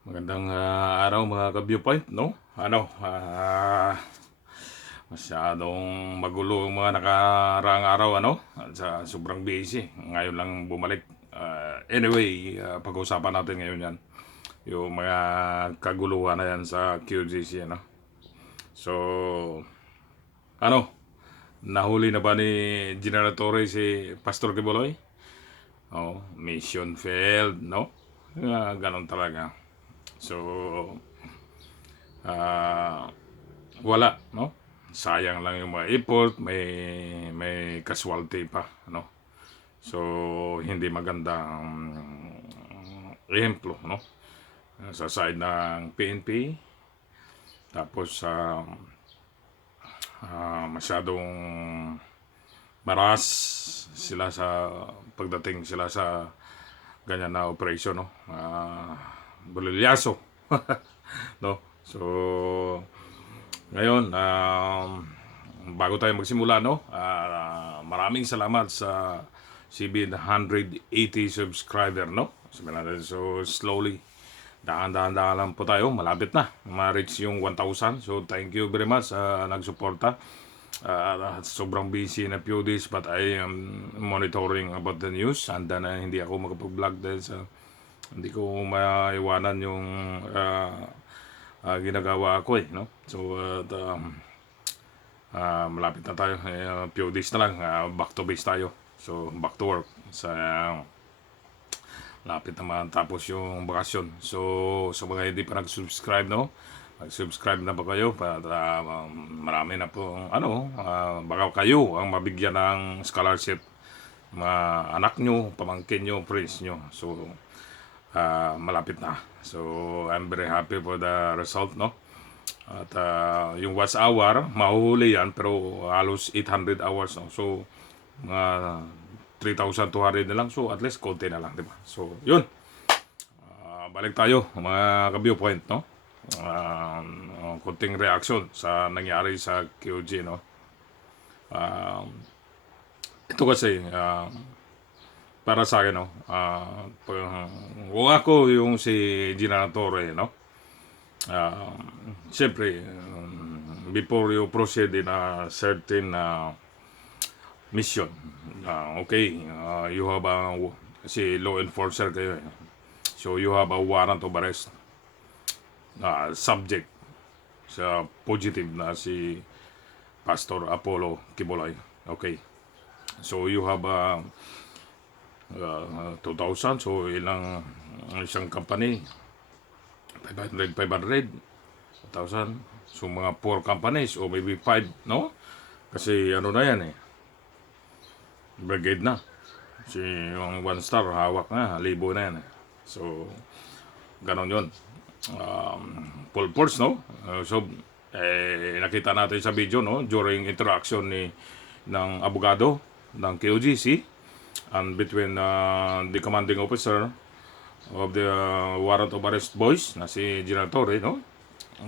Magandang araw mga ka-viewpoint, no? Masyadong magulo ang mga nakaraang araw, ano? At sobrang busy. Ngayon lang bumalik. Anyway, pag-uusapan natin ngayon yan. Yung mga kaguluhan na yan sa QGC, ano? So, ano? Nahuli na ba ni General Torre si Pastor Kibuloy? Oh, mission failed, no? Ganon talaga. So, ah, wala, no? Sayang lang yung mga effort, may casualty pa, no? So, hindi magandang ehemplo, no? Sa side ng PNP, tapos masyadong maras sila sa pagdating sila sa ganyan na operation, no? Bulilyaso, no? So, ngayon, bago tayo magsimula, no? Maraming salamat sa 780 subscriber, no? So, slowly, dahan-dahan lang po tayo. Malapit na. Ma-reach yung 1,000. So, thank you very much sa nagsuporta. Sobrang busy na few days but I am monitoring about the news. And then, hindi ako makapag-vlog dahil sa hindi ko maiwanan yung ginagawa ko, no? So, malapit na tayo. Few days na lang. Back to base tayo. So, back to work. Sa lapit na matapos yung bakasyon. So, sa mga hindi pa nag-subscribe, no? Mag-subscribe na ba kayo? Para marami na po, baka kayo ang mabigyan ng scholarship. Mga anak nyo, pamangkin nyo, friends nyo. So, malapit na. So, I'm very happy for the result, no? At yung watch hour, mahuhuli yan, pero halos 800 hours, no? So, mga 3,200 na lang. So, at least, konti na lang, di ba? So, yun. Balik tayo, mga ka-viewpoint, no? Konting reaction sa nangyari sa QG, no? Ito kasi, para sa akin, no? Kung ako yung si Gina Torre, no? Siyempre, before you proceed in a certain mission, okay, you have kasi law enforcer kayo, eh. So you have a warrant of arrest, subject sa positive na si Pastor Apollo Kibuloy. Okay, so you have 2,000, so isang company 500 1,000, so mga 4 companies or maybe 5, no? Kasi ano na yan, eh, brigade na. Si yung 1 star hawak na, 1,000 na yan, eh. So ganon yun. Full force, no? So nakita natin sa video, no, during interaction ng abogado ng QGC and between the commanding officer of the warrant of arrest boys na si General Torre, no?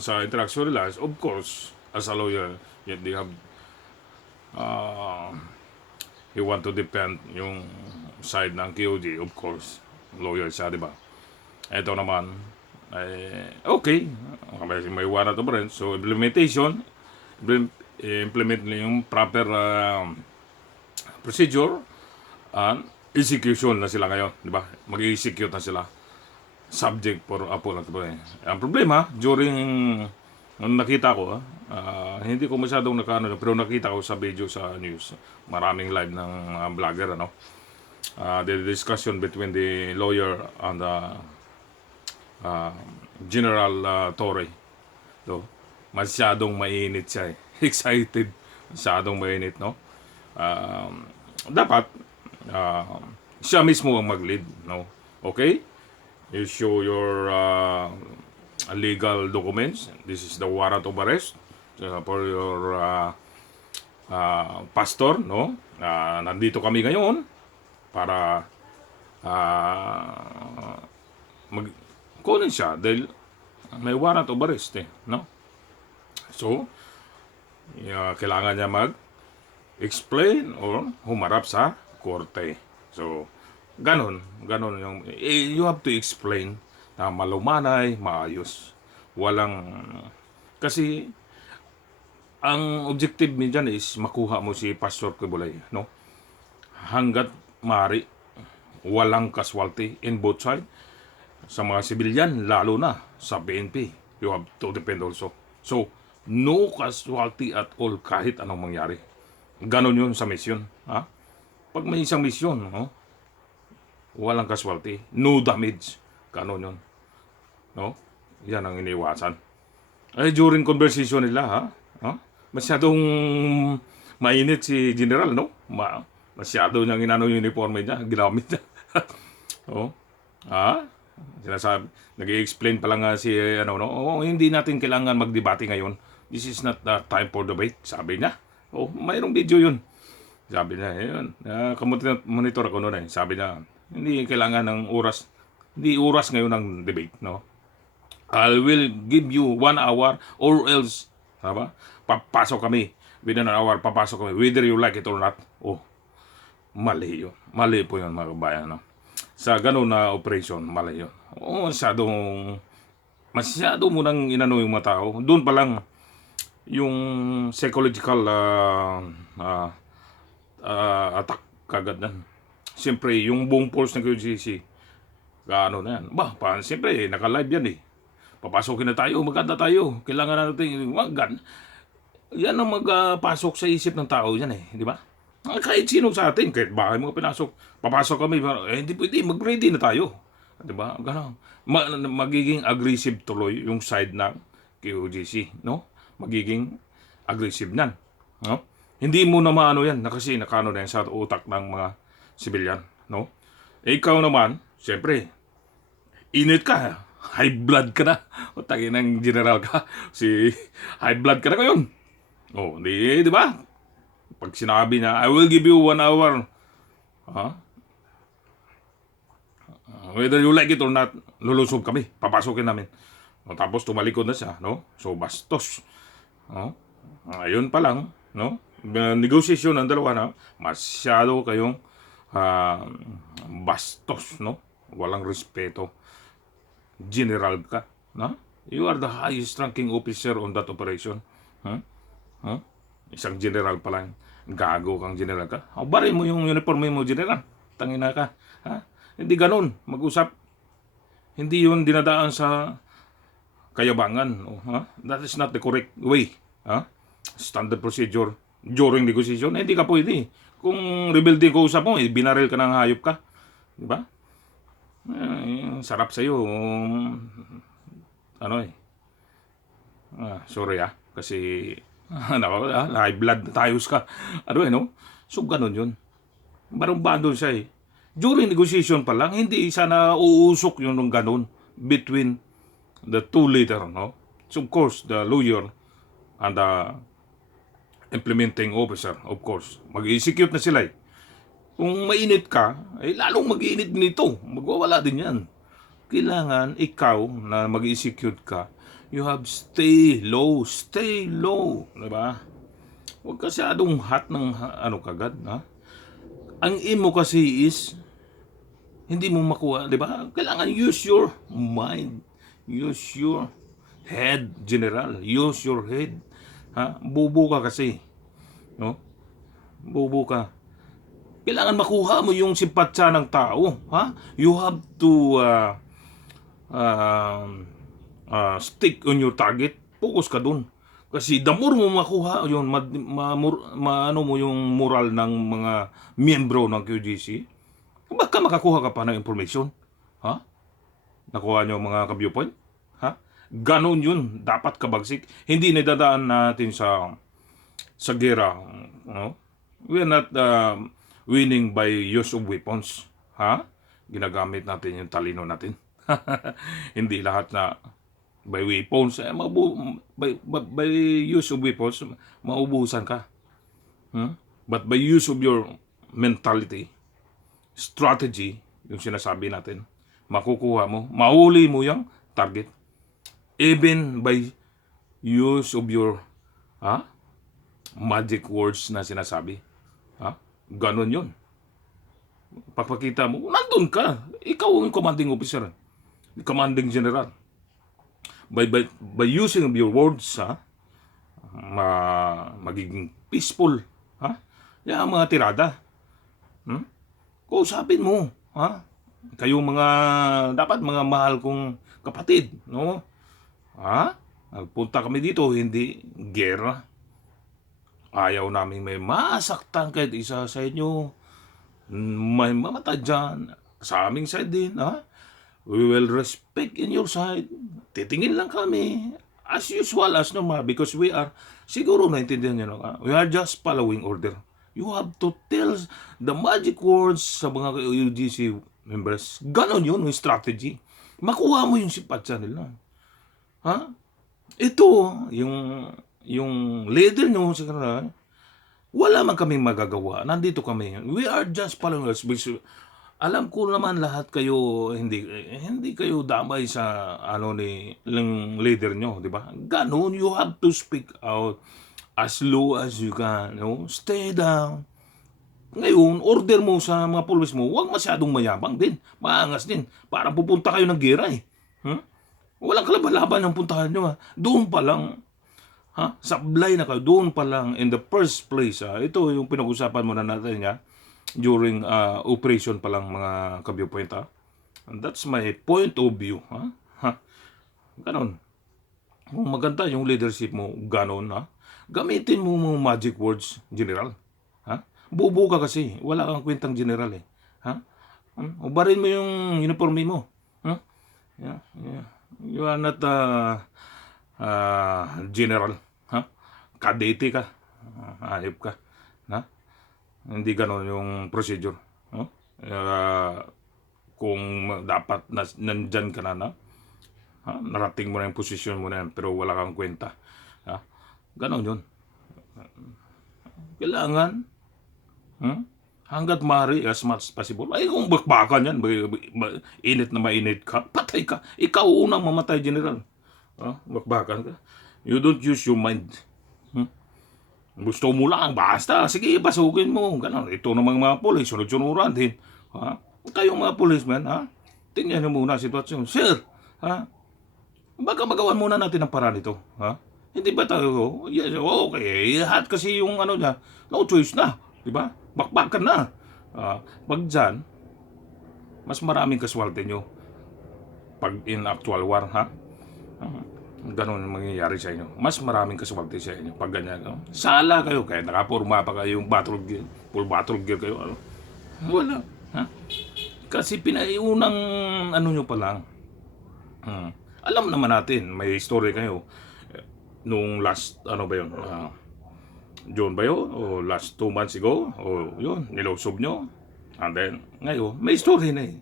Sa interaction nila, of course, as a lawyer, yet they have he want to defend yung side ng QG, of course, lawyer siya, di ba? Ito naman, okay, may warrant of arrest, so implement nila yung proper procedure and execution na sila ngayon, di ba? Mag-execute na sila subject for Apollo. Ang problema, during nung nakita ko, hindi ko masyadong nakano, pero nakita ko sa video sa news, maraming live ng vlogger, ano? The discussion between the lawyer and the General Torre. So, masyadong mainit siya, eh. Excited. Masyadong mainit, no? Dapat, siya mismo ang mag-lead, no? Okay? You show your legal documents. This is the warrant of arrest for your pastor, no? Nandito kami ngayon para kunin siya dahil may warrant of arrest, eh, no? So, kailangan niya mag-explain or humarap sa korte. So, ganon yung you have to explain na malumanay, maayos. Walang, kasi ang objective mo dyan is makuha mo si Pastor Quibulay, no? Hanggat maaari, walang casualty in both side. Sa mga civilian, lalo na sa PNP, you have to defend also. So, no casualty at all kahit anong mangyari. Ganon yun sa mission. Ha? Pag may isang mission, no? Walang casualty, no damage. Ganon yun. No? Yan ang iniwasan. Ay, during conversation nila, ha? Ha? Masyadong mainit si General, no? Masyado niyang inano yung uniforme niya, ginamit niya. Oh. Ha? Sinasabi, nag-i-explain pa lang nga si, ano, no? Oh, hindi natin kailangan magdebate ngayon. This is not the time for debate, sabi niya. Oh, mayroong video yun. Sabi niya, yun. Monitor ako noon eh. Sabi niya, hindi kailangan ng oras. Hindi oras ngayon ng debate, no? I will give you 1 hour or else, diba? Papasok kami. Within an hour, papasok kami. Whether you like it or not. Oh, mali yun. Mali po yun, mga kabayan, no? Sa ganun na operation, mali yun. Oh, masyado mo nang inano yung mga tao. Doon pa lang, yung psychological attack kagad nan. Siyempre, yung buong force ng QGC, ano na yan. Siyempre, naka-live yan eh. Papasokin na tayo, maganda tayo. Kailangan natin, yan ang magpasok sa isip ng tao yan eh, di ba? Kahit sino sa atin, kahit bahay mo papasok kami, hindi pwede, mag-ready na tayo. Di ba? Ganun. Magiging aggressive tuloy yung side ng QGC, no? Magiging aggressive nan, no? Hindi mo na maano yan, kasi nakano na yan sa utak ng mga civilian, no? Ikaw naman, siyempre, init ka, high blood ka na. O tagi ng general ka, high blood ka na ngayon. Oh, di ba? Pag sinabi niya, I will give you 1 hour. Whether you like it or not, lulusob kami. Papasokin namin. O, tapos tumalikod na siya, no? So, bastos. No? Ayun pa lang, no? Negosasyon ng dalawa na, masyado kayong bastos, no? Walang respeto. General ka, no? You are the highest ranking officer on that operation. Isang general pa lang. Gago kang general ka. Barin mo yung uniform mo, general. Tangina ka. Ha? Hindi ganun. Mag-usap. Hindi yun dinadaan sa kayabangan. That is not the correct way. Standard procedure during negotiation. Hindi ka pwede. Kung rebuilding ko usap mo, binaril ka ng hayop ka. Diba? Sarap sa'yo. Sorry kasi high blood na tayos ka. No? So, ganun yun. Barumbado siya eh. During negotiation pa lang, hindi sana uusok yun ng ganun between the two leader, no? So, of course, the lawyer and the implementing officer, of course. Mag-execute na sila eh. Kung mainit ka, lalong mag-iinit nito. Magwawala din yan. Kailangan ikaw na mag-execute ka, you have stay low. Diba? Huwag kasi adong hot ng kagad. Ang imo kasi is, hindi mo makuha, diba? Kailangan use your mind. Use your head, general. Use your head. Bobo ka kasi. No? Bobo ka. Kailangan makuha mo yung simpatya ng tao. You have to stick on your target. Focus ka dun. Kasi the more mo makuha yun, maano mo yung moral ng mga miyembro ng QGC, baka makakuha ka pa ng information. Nakuha nyo mga ka-viewpoint? Ganon yun. Dapat kabagsik. Hindi nadadaan natin sa gera. We are not winning by use of weapons. Ginagamit natin yung talino natin. Hindi lahat na by weapons, by use of weapons, maubusan ka. But by use of your mentality, strategy, yung sinasabi natin, makukuha mo, mahuli mo yung target. Even by use of your magic words na sinasabi. Ganon yun. Papakita mo, nandun ka. Ikaw ang commanding officer. commanding general. By using of your words, magiging peaceful, yung mga tirada. Kausapin mo, kayo mga, dapat mga mahal kong kapatid, no? Nagpunta kami dito, hindi gera. Ayaw namin may masaktan kahit isa sa inyo. May mamatay dyan. Sa aming side din, We will respect in your side. Titingin lang kami. As usual, as normal. Because we are, siguro naintindihan nyo, we are just following order. You have to tell the magic words sa mga UGC members. Ganon yun, yung strategy. Makuha mo yung simpatya nila. Ito, yung leader nyo sa kanila, wala man kaming magagawa. Nandito kami. We are just followers. Alam ko naman lahat kayo, hindi kayo damay sa ng leader nyo, di ba? Ganon, you have to speak out as low as you can. No? Stay down. Ngayon, order mo sa mga pulis mo, huwag masyadong mayabang din. Maangas din. Para pupunta kayo ng gera eh. Walang kalaban-laban ang puntahan nyo. Doon pa lang, sablay na kayo. Doon pa lang, in the first place. Ito yung pinag-usapan muna natin during operation pa lang mga ka-viewpoint. And that's my point of view. Ganon. Kung maganda yung leadership mo, ganon. Gamitin mo mga magic words, general. Bubo ka kasi. Wala kang kwentang general eh. Ubarin mo yung uniforme mo. Yeah. You are not general. Kadete ka. Ayop ka. Hindi ganon yung procedure. Kung dapat nandyan ka na, narating mo na yung posisyon mo na yan, pero wala kang kwenta. Ganon yun. Kailangan, hanggat maaari, as much as possible. Ay, kung bakbakan yan, init na mainit ka, patay ka. Ikaw unang mamatay, general. Bakbakan ka. You don't use your mind. Gusto mo lang, basta, sige, pasukin mo. Ganon. Ito namang mga polis, sunod-sunuran din. Kayong mga policemen, tingnan nyo muna ang sitwasyon. Sir, baka magawan muna natin ang paraan ito. Hindi ba tayo, yes, okay, lahat kasi yung niya, no choice na, di ba? Bakbakan na. Pag dyan, mas maraming kaswalte nyo. Pag in actual war, ganon ang mangyayari sa inyo. Mas maraming kaswalte sa inyo. Pag ganyan, sala kayo, kaya nakapurma pa kayo yung battle gear, full battle gear kayo. Wala. Kasi pinaiunang nyo pa lang. Alam naman natin, may story kayo. Nung last, June ba yun? O last 2 months ago? O yun, nilosob nyo. And then, ngayon, may story na eh.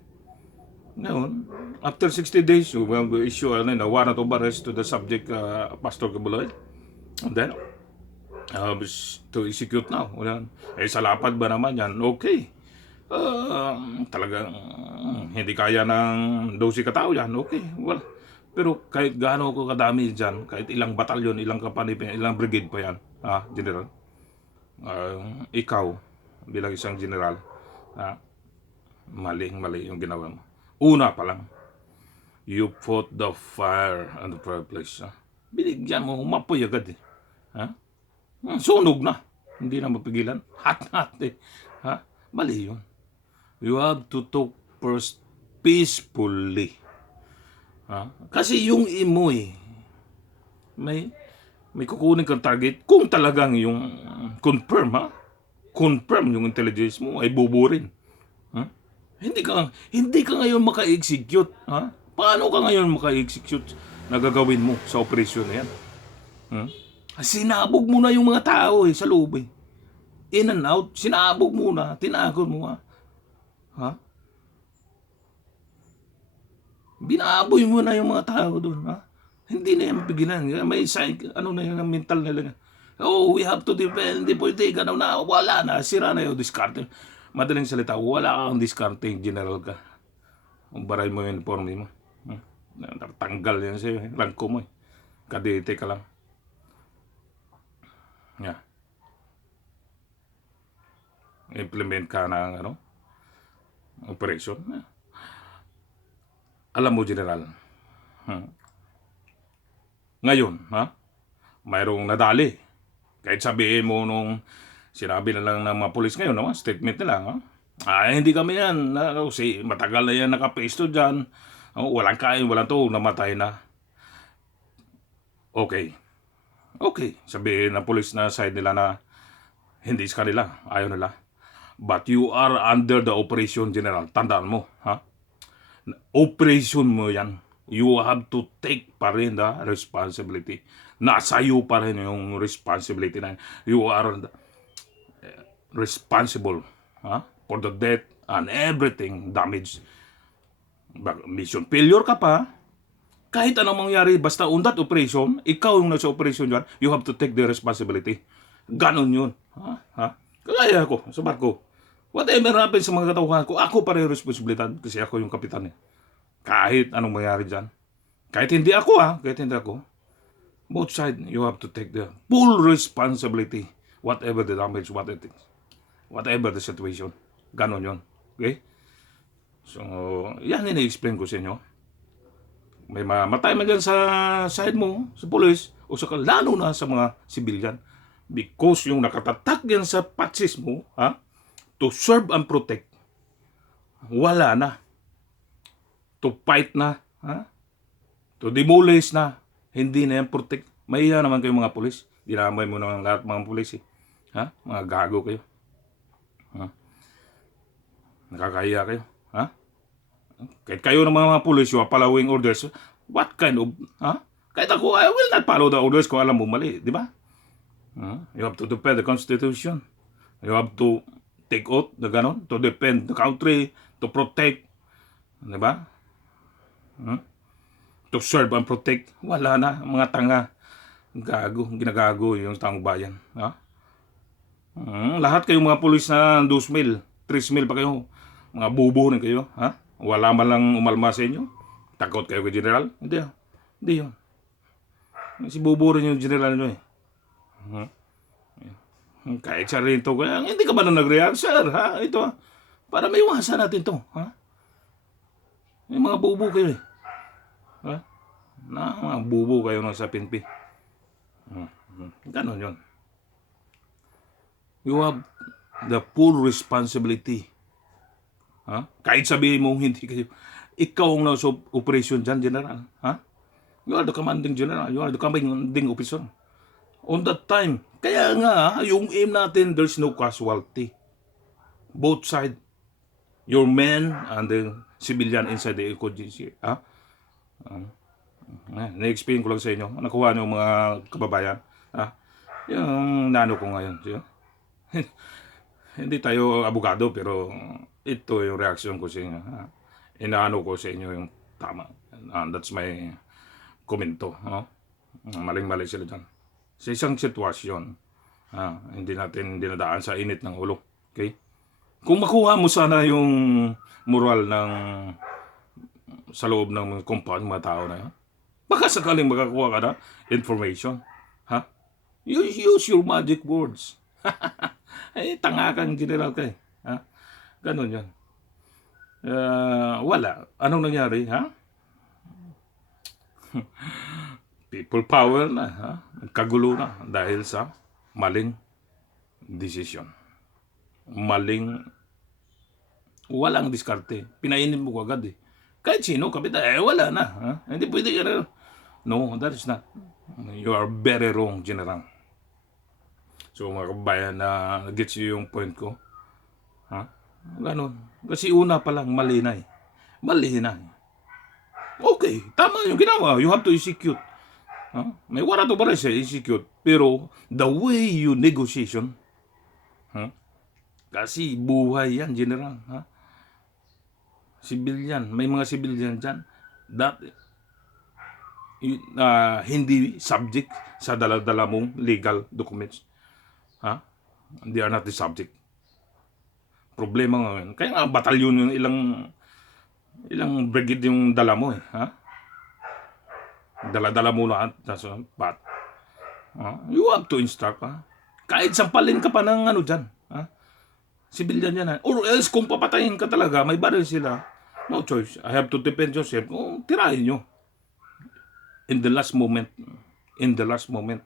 Ngayon, after 60 days, we will issue a warrant of arrest to the subject, Pastor Cabuloy. And then, to execute now. Sa lapad ba naman yan? Okay. Talagang hindi kaya ng 12 katao yan. Okay, well, pero kahit gaano ko kadami dyan, kahit ilang batalyon, ilang company, ilang brigade pa yan, general, ikaw, bilang isang general, mali yung ginawa mo. Una pa lang, you put the fire on the fireplace. Binigyan mo, umapoy agad eh. Sunog na. Hindi na mapigilan. Hot eh. Mali yun. You have to talk first peacefully. Kasi yung imo may kukunin kang target kung talagang yung confirm yung intelligence mo ay buburin. Hindi ka ngayon maka-execute. Paano ka ngayon maka-execute na gagawin mo sa operasyon na yan? Sinabog mo na yung mga tao sa loob eh. In and out, sinabog mo na, tinagod mo Binaboy mo na yung mga tao doon. Hindi na yan mapigilan. May na yung mental nila. We have to defend, hindi pwede, gano'n na, wala na, sira na yung diskarte. Madaling salita, wala kang diskarte, general ka. Baray mo yung uniforme mo. Tanggal yan sa'yo, langko mo Kadete ka lang. Implement ka ng operation. Alam mo, General, hmm, ngayon, mayroong nadali. Kahit sabihin mo nung sinabi na lang ng mga pulis ngayon, statement nila, hindi kami yan. Kasi matagal na yan nakapesto dyan. Walang kain, walang to, namatay na. Okay. Okay. Sabihin ng pulis na side nila na hindi sa kanila, ayaw nila. But you are under the operation, General. Tandaan mo, operation mo yan. You have to take pa rin the responsibility. Nasa iyo pa rin yung responsibility na you are responsible for the death and everything damage. Mission failure ka pa, kahit anong mangyari, basta on that operation, ikaw yung nasa operation dyan, you have to take the responsibility. Ganon yun. Kagaya ako, sa barko. Whatever happens sa mga katauhan ko, ako pa rin responsibilidad kasi ako yung kapitan. Kahit anong mangyari dyan. Kahit hindi ako, both side, you have to take the full responsibility. Whatever the damage, whatever the situation. Ganon yun. Okay? So, yan ini-explain ko sa inyo. May mamatay man dyan sa side mo, sa police, o sa lalo na sa mga civilian. Because yung nakatatak yan sa patches mo, to serve and protect, wala na. To fight na, to demolish na, hindi na yan protect. Mahiya naman kayo mga pulis. Dinamay mo naman lahat mga pulis. Mga gago kayo. Nakakahiya kayo. Kahit kayo ng mga pulis, you are following orders, what kind of, kahit ako, I will not follow the orders kung alam mo mali, di ba? You have to defend the Constitution. You have to take oath, to defend the country, to protect, di ba? To serve and protect. Wala na, mga tanga, ginagago yung taong bayan. Lahat kayong mga pulis na 2,000, 3,000 pa kayo, mga bubo na kayo, wala man lang umalma sa inyo? Takot kayo kay General? Hindi yun. Si bubo rin yung General nyo Kahit siya rin ito, hindi ka ba na nag-react, sir? Ito, para may iwasan natin to. May mga bubo kayo mga bubo kayo sa PNP. Ganon yun. You have the full responsibility. Kahit sabihin mo hindi kayo, ikaw ang nasa operation dyan, General. You are the commanding general. You are the commanding officer. On that time, kaya nga, yung aim natin, there's no casualty. Both side, your men and the civilian inside the ECOGC. Na-explain ko lang sa inyo. Nakuha nyo mga kababayan. Yung nano ko ngayon. Hindi tayo abogado, pero ito yung reaksyon ko sa inyo. Inaano ko sa inyo yung tama. That's my komento. Maling-mali sila dyan. Sa isang sitwasyon, hindi natin dinadaan sa init ng ulo. Okay? Kung makuha mo sana yung moral ng sa loob ng compound, mga tao na yan, baka sakaling makakuha ka na information. Use your magic words. Tanga kang general ka . Ganon yan. Wala. Anong nangyari, People power na, nagkagulo na dahil sa maling decision. Walang diskarte. Pinainin mo ko agad Kahit sino, kapitan, wala na. Hindi pwede yan. No, that is not. You are very wrong, General. So, mga kabayan, gets you yung point ko. Ganon. Kasi una pa lang, mali na Mali na Okay, tama yung ginawa. You have to execute. May warrant of arrest execute. Pero, the way you negotiation, kasi buhay yan, General. Civilian. May mga civilian dyan that hindi subject sa dala-dala mong legal documents. They are not the subject. Problema ngayon. Kaya nga batalyon yung ilang brigade yung dala mo Dala-dala mo lahat. But you have to instruct kahit sampalin ka pa ng dyan. Civilian yan Or else kung papatayin ka talaga, may baril sila. No choice. I have to defend yourself. Kung tirahin nyo in the last moment, in the last moment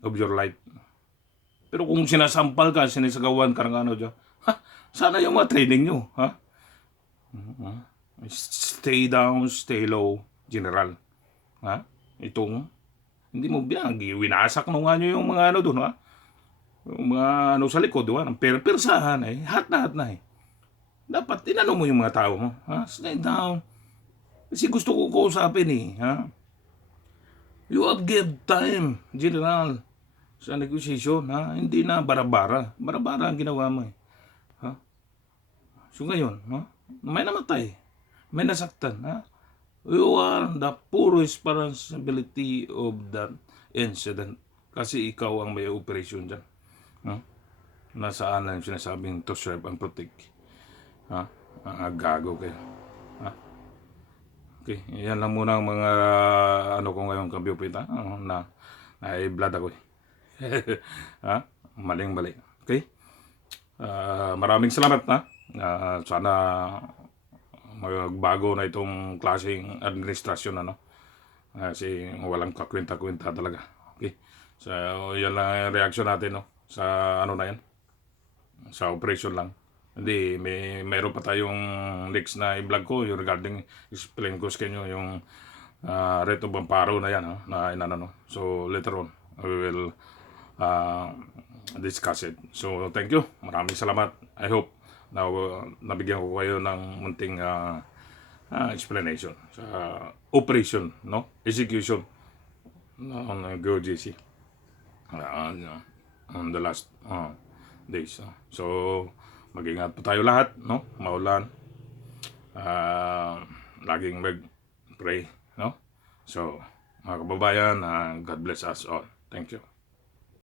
of your life. Pero kung sinasampal ka, sinisagawan ka ng ano dyan, ha, sana yung mga training nyo, ha? Stay down, stay low, general. Ha? Itong, hindi mo biyan, winasak nung nga nyo yung mga ano doon, ha? Yung mga ano sa likod, ha? Persahan, eh. Hat na, eh. Dapat, tinanong mo yung mga tao mo, ha? Stay down. Kasi gusto ko kausapin, eh, ha? You have give time, general, sa negotiation, ha? Hindi na bara-bara. Bara-bara ang ginawa mo, eh. Ha? So ngayon, ha? May namatay. May nasaktan, ha? You are the full responsibility of that incident. Kasi ikaw ang may operation dyan. Ha? Nasaan lang sinasabing to serve and protect. Ha? Gago kayo. Ha? Okay, yan lang muna ang mga ano ko ngayon kabyupita. Na na-blood ako, eh. Ha? Maling-mali. Okay? Maraming salamat, ha? Sana magbago na itong klaseng administrasyon, ano? Kasi walang kakwenta-kwenta talaga. Okay? So, yan lang ang reaction natin, no? Sa ano na yan? Sa operation lang. Hindi, mayroon pa tayong next na i-vlog ko yung regarding, explain ko sa inyo yung Reto Bamparo na yan, ha? Na inano, no? So, later on, we will discuss it. So, thank you. Maraming salamat. I hope na nabigyan ko kayo ng munting explanation sa operation, no? Execution ng GOJC on the last days. So, mag-ingat po tayo lahat, no? Maulan. Laging mag-pray, no? So, mga kababayan, God bless us all. Thank you.